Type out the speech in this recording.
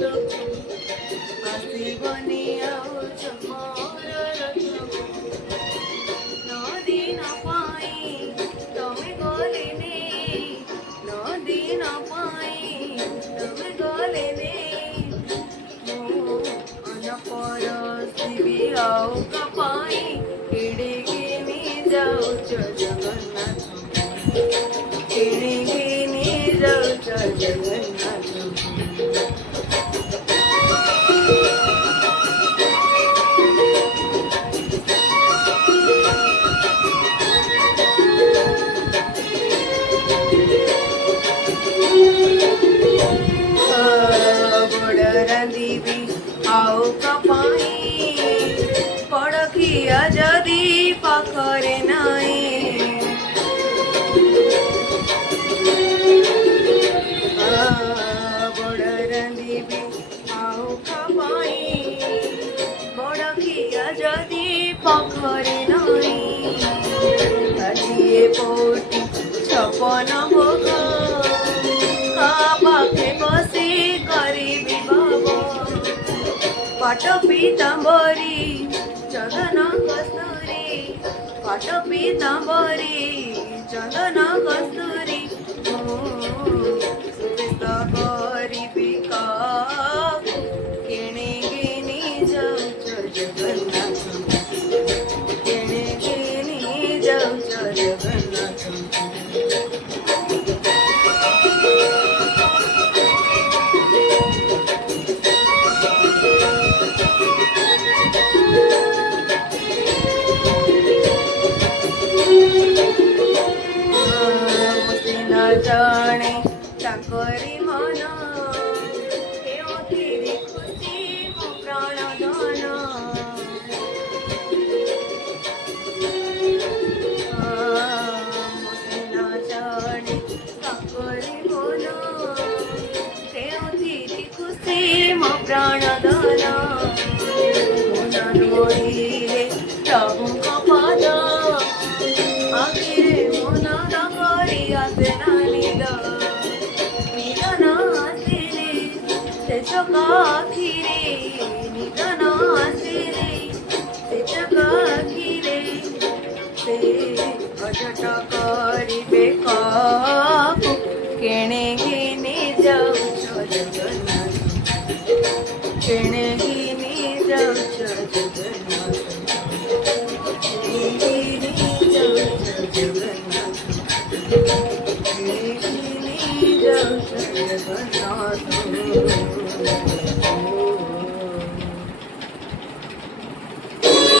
ରଥକୁ ଆସିବନି ଆଉ ତମର ରଥକୁ ନଦିନ ପାଇଁ ତମେ ଗଲେ ନେଇ ନଦିନ ପାଇଁ ତମେ ଗଲେ ନେଇ ମୁଁ ଅନପରସିବି ଆଉ କପାଇଁ କିଣିକିନି ଯାଉଛ ଜଗନ୍ନାଥ କିଣିକିନି ଯାଉଛ ଜଗନ୍ନାଥ ବଡ଼ ରାନ୍ଧିବି ଆଉ କପାଇଁ ପଡ଼ଖିଆ ଯଦି ପାଖରେ ନାହିଁ ବଡ଼ ରାନ୍ଧିବି ଆଉ କପାଇଁ ପଡ଼ଖିଆ ଯଦି ପାଖରେ ନାହିଁ ଆଜିଏ ପୋଟି ଛପନ ଭୋଗ ପାଖେ ବସି କରିବି ଭାବ ପାଟ ପୀତାମ୍ବରୀ ଚନ୍ଦନ କସ୍ତୁରୀ ପାଟ ପୀତାମ୍ବରୀ ଚନ୍ଦନ କସ୍ତୁରୀ ସୁବେଶ କରିବି କାକୁ କିଣିକିନି ଯାଉଛ ଜଗନ୍ନାଥ କିଣିକିନି ଯାଉଛ ଜଗନ୍ନାଥ ଜାଣେ ତାଙ୍କରି ମନ କେଉଁଥିରେ ଖୁସି ମୋ ପ୍ରାଣ ଧନ ସିନା ଜାଣେ ତାଙ୍କରି ମନ କେଉଁଥିରେ ଖୁସି ମୋ ପ୍ରାଣ ଧନ ମୋହିରେ ପ୍ରଭୁଙ୍କ ପାଦ ଆଖିରେ ମନ କରି ଆସେ ନାନିଲ ନିଦନ ଆସିରେ ସେ ଚକାଖିରେ ନିଦନ ଆସିରେ ସେ ଚକାଖିରେ ସେ ଅଝଟ କରିବେ କାକୁ କିଣିକିନି ଯାଉଛ ଜଗନ୍ନାଥ କିଣିକିନି ଯାଉଛ ଜଗନ୍ନାଥ କିଣିକିନି ଯାଉଛ ଜଗନ୍ନାଥ किणी जाऊछ जगन्नाथ।